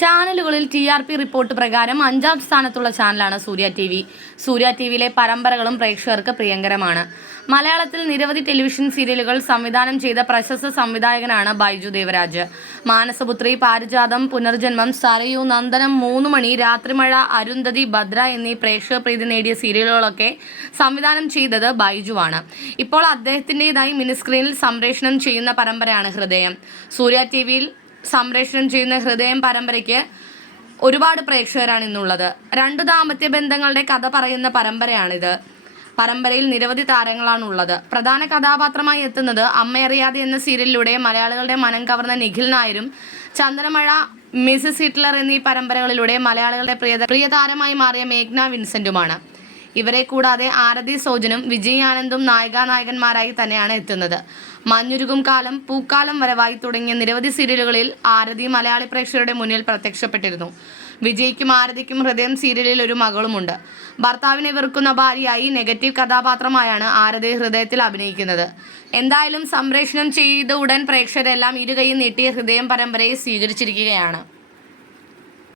ചാനലുകളിൽ T R P report പ്രകാരം അഞ്ചാം സ്ഥാനത്തുള്ള ചാനലാണ് Surya T V. Surya T വിയിലെ പരമ്പരകളും പ്രേക്ഷകർക്ക് പ്രിയങ്കരമാണ്. മലയാളത്തിൽ നിരവധി ടെലിവിഷൻ സീരിയലുകൾ സംവിധാനം ചെയ്ത പ്രശസ്ത സംവിധായകനാണ് ബൈജു ദേവരാജ്. മാനസപുത്രി പാരിജാതം പുനർജന്മം സരയു നന്ദനം മൂന്നുമണി രാത്രിമഴ അരുന്ധതി ഭദ്ര എന്നീ പ്രേക്ഷക പ്രീതി നേടിയ സീരിയലുകളൊക്കെ സംവിധാനം ചെയ്തത് ബൈജു ആണ് ഇപ്പോൾ അദ്ദേഹത്തിന്റെതായി മിനിസ്ക്രീനിൽ സംപ്രേഷണം ചെയ്യുന്ന പരമ്പരയാണ് ഹൃദയം. സൂര്യ ടി വിയിൽ സംപ്രേഷണം ചെയ്യുന്ന ഹൃദയം പരമ്പരയ്ക്ക് ഒരുപാട് പ്രേക്ഷകരാണ് ഇന്നുള്ളത്. രണ്ടു ദാമ്പത്യ ബന്ധങ്ങളുടെ കഥ പറയുന്ന പരമ്പരയാണിത്. പരമ്പരയിൽ നിരവധി താരങ്ങളാണ് ഉള്ളത് പ്രധാന കഥാപാത്രമായി എത്തുന്നത് അമ്മയറിയാതെ എന്ന സീരിയലിലൂടെ മലയാളികളുടെ മനം കവർന്ന നിഖിൽ നായരും ചന്ദനമഴ മിസസ് ഹിറ്റ്ലർ എന്നീ പരമ്പരകളിലൂടെ മലയാളികളുടെ പ്രിയ പ്രിയതാരമായി മാറിയ മേഘ്ന വിൻസെന്റുമാണ്. ഇവരെ കൂടാതെ ആരതി സോജനും വിജയ് ആനന്ദും നായികാനായകന്മാരായി തന്നെയാണ് എത്തുന്നത്. മഞ്ഞുരുകും കാലം പൂക്കാലം വരവായി തുടങ്ങിയ നിരവധി സീരിയലുകളിൽ ആരതി മലയാളി പ്രേക്ഷകരുടെ മുന്നിൽ പ്രത്യക്ഷപ്പെട്ടിരുന്നു. വിജയ്ക്കും ആരതിക്കും ഹൃദയം സീരിയലിൽ ഒരു മകളുമുണ്ട്. ഭർത്താവിനെ വെറുക്കുന്ന ഭാര്യയായി നെഗറ്റീവ് കഥാപാത്രമായാണ് ആരതി ഹൃദയത്തിൽ അഭിനയിക്കുന്നത്. എന്തായാലും സംപ്രേഷണം ചെയ്ത ഉടൻ പ്രേക്ഷകരെല്ലാം ഇരുകൈയും നീട്ടി ഹൃദയം പരമ്പരയെ സ്വീകരിച്ചിരിക്കുകയാണ്.